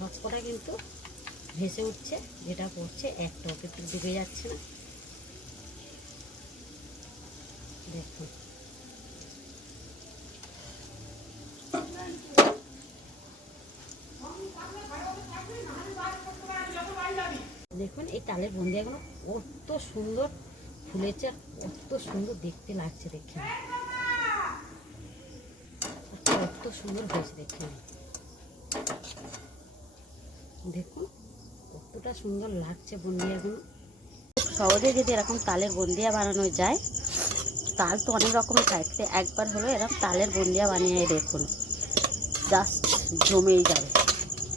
সবকটা কিন্তু ভেসে উঠছে, যেটা পড়ছে একটাও কিন্তু ডুবে যাচ্ছে না। দেখুন। দেখুন, এই তালের বন্দিয়াগুলো কত সুন্দর ফুলেছে কত সুন্দর দেখতে লাগছে দেখে। কত সুন্দর হয়েছে দেখে। দেখুন, কতটা সুন্দর লাগছে বন্দিয়াগুলো সহজে যদি এরকম তালের বন্দিয়া বানানো যায়, তাল তো অনেক রকমের খাইতে একবার হলো এরকম তালের বন্দিয়া বানিয়ে দেখুন। জাস্ট জমেই যাবে।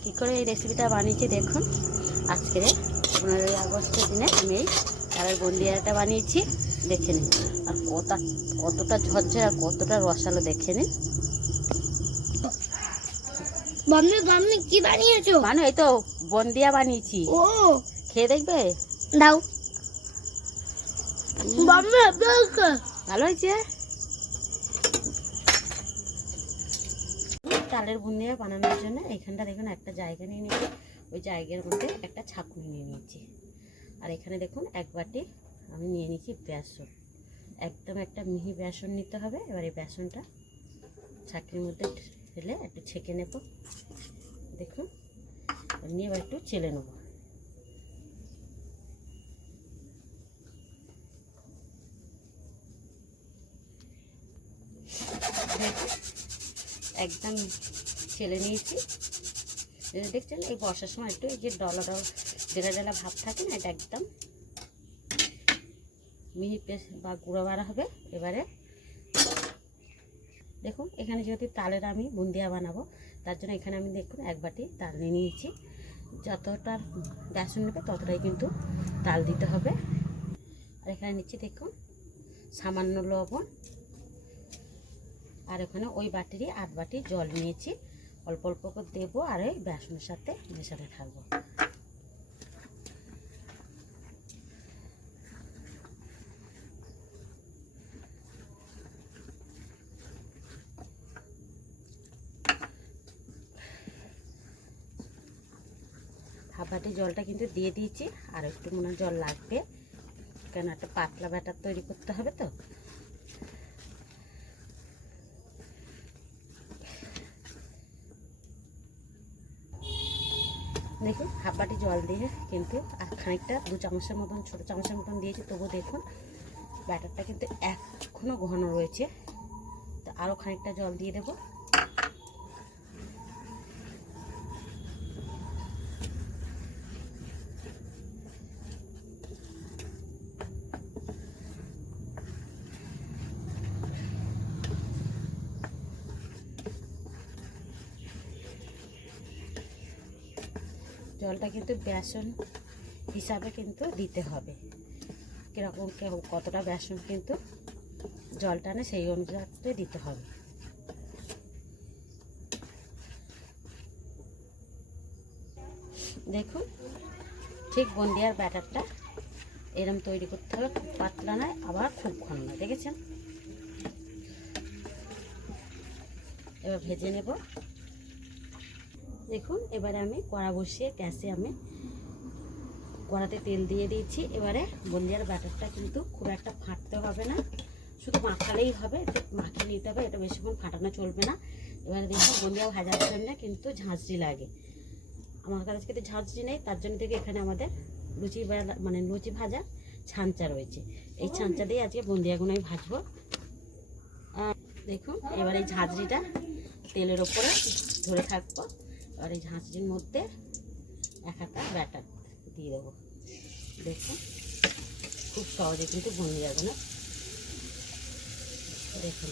কী করে এই রেসিপিটা বানিয়েছি দেখুন। আজকে পনেরোই আগস্টের দিনে আমি এই তালের বন্দিয়াটা বানিয়েছি, দেখে নিন। আর কত, কতটা ঝরঝরে, কতটা রসালো দেখে নিন। মাম্মি মাম্মি কি বানিয়েছো? মানে এই তো বন্দিয়া বানিয়েছি। ও। খেয়ে দেখবে? দাও। মাম্মি ভালো হয়েছে? তালের বুন্দিয়া বানানোর জন্য এইখানটা দেখুন একটা জায়গা নিয়ে নিয়েছি। ওই জায়গার মধ্যে একটা ছাঁকুনি নিয়ে নিয়েছি। আর এখানে দেখুন এক বাটি আমি নিয়ে নিয়েছি বেসন। একদম একটা মিহি বেসন নিতে হবে এবার এই বেসনটা ছাঁকনির মধ্যে ঢেলে একটু ছেঁকে নেব। দেখুন নিয়ে এবার একটু চেলে নেব। একদম ছেলে নিয়েছি। দেখছেন, এই বর্ষার সময় একটু এই যে ডলা ডল, ডেলা ডেলা ভাব থাকে না, এটা একদম মিহি পেস্ট বা গুঁড়ো বাড়া হবে। এবারে দেখুন, এখানে যেহেতু তালের আমি বুন্দিয়া বানাবো, তার জন্য এখানে আমি দেখুন এক বাটি তাল নিয়ে নিয়েছি। যতটা বেসন নেবে ততটাই কিন্তু তাল দিতে হবে। আর এখানে নিচ্ছি দেখুন, সামান্য লবণ। আর ওখানে ওই বাটিরই আট বাটি জল নিয়েছি। অল্প অল্প করে দেবো আর ওই বেসনের সাথে মেশাতে থাকব। বাটি জলটা কিন্তু দিয়ে দিয়েছি, আর একটু মনে জল লাগবে। কেন, একটা পাতলা ব্যাটার তৈরি করতে হবে তো। দেখুন, হাফ বাটি জল দিয়ে কিন্তু, আর খানিকটা, দু চামচের মতন, ছোটো চামচের মতন দিয়েছি। তবু দেখুন, ব্যাটারটা কিন্তু এখনও ঘন রয়েছে। তো আরও খানিকটা জল দিয়ে দেবো। জলটা কিন্তু বেসন হিসাবে কিন্তু দিতে হবে। কীরকম কে- কতটা বেসন কিন্তু জল টানে সেই অনুযায়ী দিতে হবে। দেখুন, ঠিক বন্দিয়ার ব্যাটারটা এরম তৈরি করতে হবে খুব পাতলা নয়, আবার খুব ঘন নয়, দেখেছেন? এবার ভেজে নেব। দেখুন, এবারে আমি কড়া বসিয়ে গ্যাসে আমি কড়াতে তেল দিয়ে দিয়েছি। এবারে বন্দিয়ার ব্যাটারটা কিন্তু খুব একটা ফাটতে হবে না, শুধু মাখালেই হবে মাখিয়ে নিতে হবে, এটা বেশিক্ষণ ফাটানো চলবে না। এবারে দেখুন বন্দিয়া ভাজার জন্য কিন্তু ঝাঁঝরি লাগে। আমার কাছে কিন্তু ঝাঁঝরি নেই, তার জন্য থেকে এখানে আমাদের লুচি মানে লুচি ভাজা ছাঞ্চা রয়েছে। এই ছাঞ্চা দিয়ে আজকে বন্দিয়াগুলো আমি ভাজবো। দেখুন, এবার এই ঝাঁঝরিটা তেলের ওপরে ধরে থাকব। আর এই ঝাঁঝরির মধ্যে এক হাতা ব্যাটার দিয়ে দেবো। দেখুন, খুব সহজে কিন্তু ভঙ্গি যাবে না। দেখুন।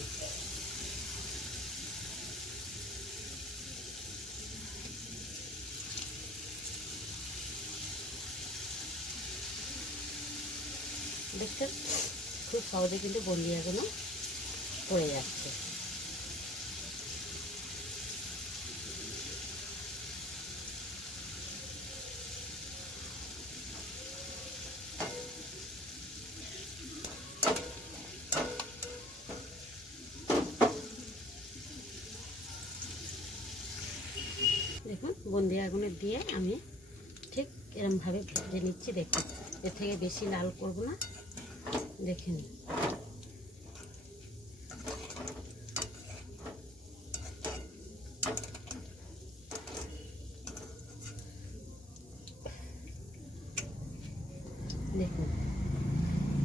দেখছেন? খুব সহজে কিন্তু বন্দিয়াগুলো পড়ে যাচ্ছে দেখুন বন্দি আগুনে দিয়ে আমি ঠিক এরমভাবে ভেজে নিচ্ছি দেখুন এর থেকে বেশি লাল করব না, দেখে নিন। দেখুন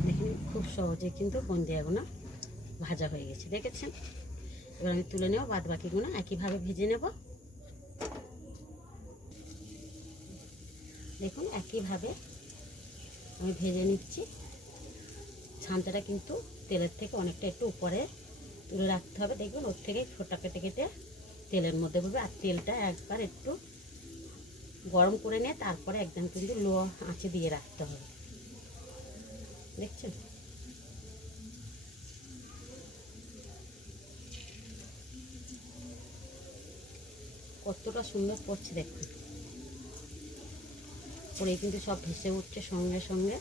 দেখুন খুব সহজে কিন্তু বন্দি আগুনা ভাজা হয়ে গেছে, দেখেছেন? এবার আমি তুলে নেব বাদ বাকিগুলো একইভাবে ভেজে নেব। দেখুন, একইভাবে আমি ভেজে নিচ্ছি। ছামচাটা কিন্তু তেলের থেকে অনেকটা একটু উপরে তুলে রাখতে হবে। দেখবেন ওর থেকে ছোটা কেটে কেটে তেলের মধ্যে পড়বে। আর তেলটা একবার একটু গরম করে নিয়ে তারপরে একদম কিন্তু লো আঁচে দিয়ে রাখতে হবে। দেখছেন? কতটা সুন্দর পড়ছে দেখুন। পরে কিন্তু সব ভেসে উঠছে সঙ্গে সঙ্গে।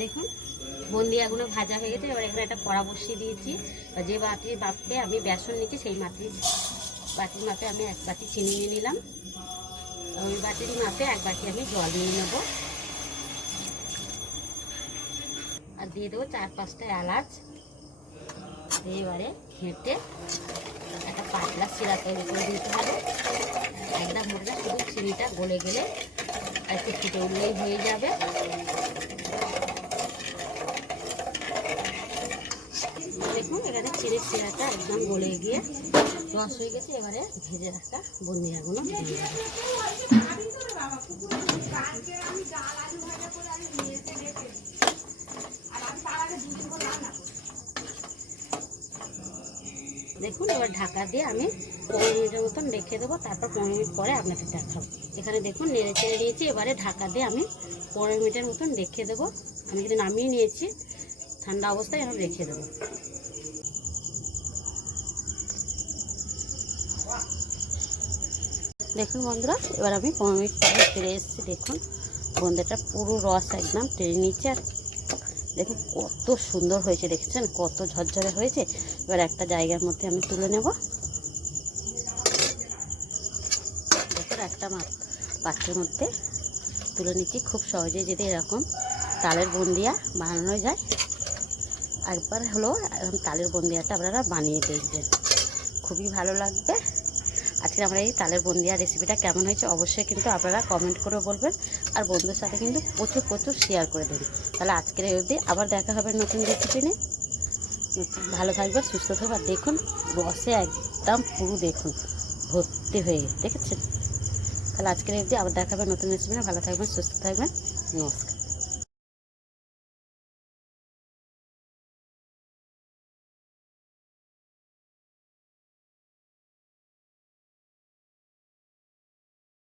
দেখুন বন্দি আগুনে ভাজা হয়ে গেছে, এবার এখানে একটা কড়া বসিয়ে দিয়েছি। যে বাটির মাপে আমি বেসন নিচ্ছি সেই মাটির বাটির মাপে আমি এক বাটি চিনি নিয়ে নিলাম। ওই বাটির মাপে এক বাটি আমি জল নিয়ে নেব। আর দিয়ে দেবো চার পাঁচটা এলাচ। এবারে ঘেঁটে একটা পাতলা শিরা তৈরি করে দিতে হবে। একদম মোটা শুধু চিনিটা গলে গেলে একটু ফুটে উঠলেই হয়ে যাবে। দেখুন এখানে চিনির শিরাটা একদম গলে গিয়ে রস হয়ে গেছে। এবারে ভেজে রাখা বন্দিয়াগুলো দিয়ে দেবো দেখুন, এবার ঢাকা দিয়ে আমি পনেরো মিনিটের মতন রেখে দেবো, তারপর পনেরো মিনিট পরে আপনাদের দেখাবো। এখানে দেখুন, নেড়ে চেড়ে নিয়েছি, এবারে ঢাকা দিয়ে আমি পনেরো মিনিটের মতন রেখে দেবো। আমি কিন্তু নামিয়ে নিয়েছি, ঠান্ডা অবস্থায় এখন রেখে দেবো। দেখুন বন্ধুরা, এবার আমি পনেরো মিনিট পরে ফিরে এসেছি। দেখুন বন্ধুটা পুরো রস একদম, টেনে নিচ্ছে আর দেখুন, কত সুন্দর হয়েছে, দেখেছেন? কত ঝরঝরে হয়েছে। এবার একটা জায়গার মধ্যে আমি তুলে নেব। দেখুন, একটা পাত্রের মধ্যে তুলে নিচ্ছি। খুব সহজে যদি এরকম তালের বন্দিয়া বানানো যায়। একবার হলো তালের বন্দিয়াটা আপনারা বানিয়ে দেখবেন। খুবই ভালো লাগবে। আজকে আমরা এই তালের বন্দিয়া রেসিপিটা কেমন হয়েছে অবশ্যই কিন্তু আপনারা কমেন্ট করে বলবেন। আর বন্ধুদের সাথে কিন্তু প্রচুর প্রচুর শেয়ার করে দেবেন। তাহলে আজকের এই অবধি আবার দেখা হবে নতুন রেসিপি নিয়ে। ভালো থাকবে সুস্থ থাকবে আর দেখুন রসে একদম পুরো দেখুন, ভর্তি হয়ে দেখেছেন? তাহলে আজকের অবধি আবার দেখা হবে নতুন রেসিপি ভালো থাকবেন, সুস্থ থাকবেন। নমস্কার।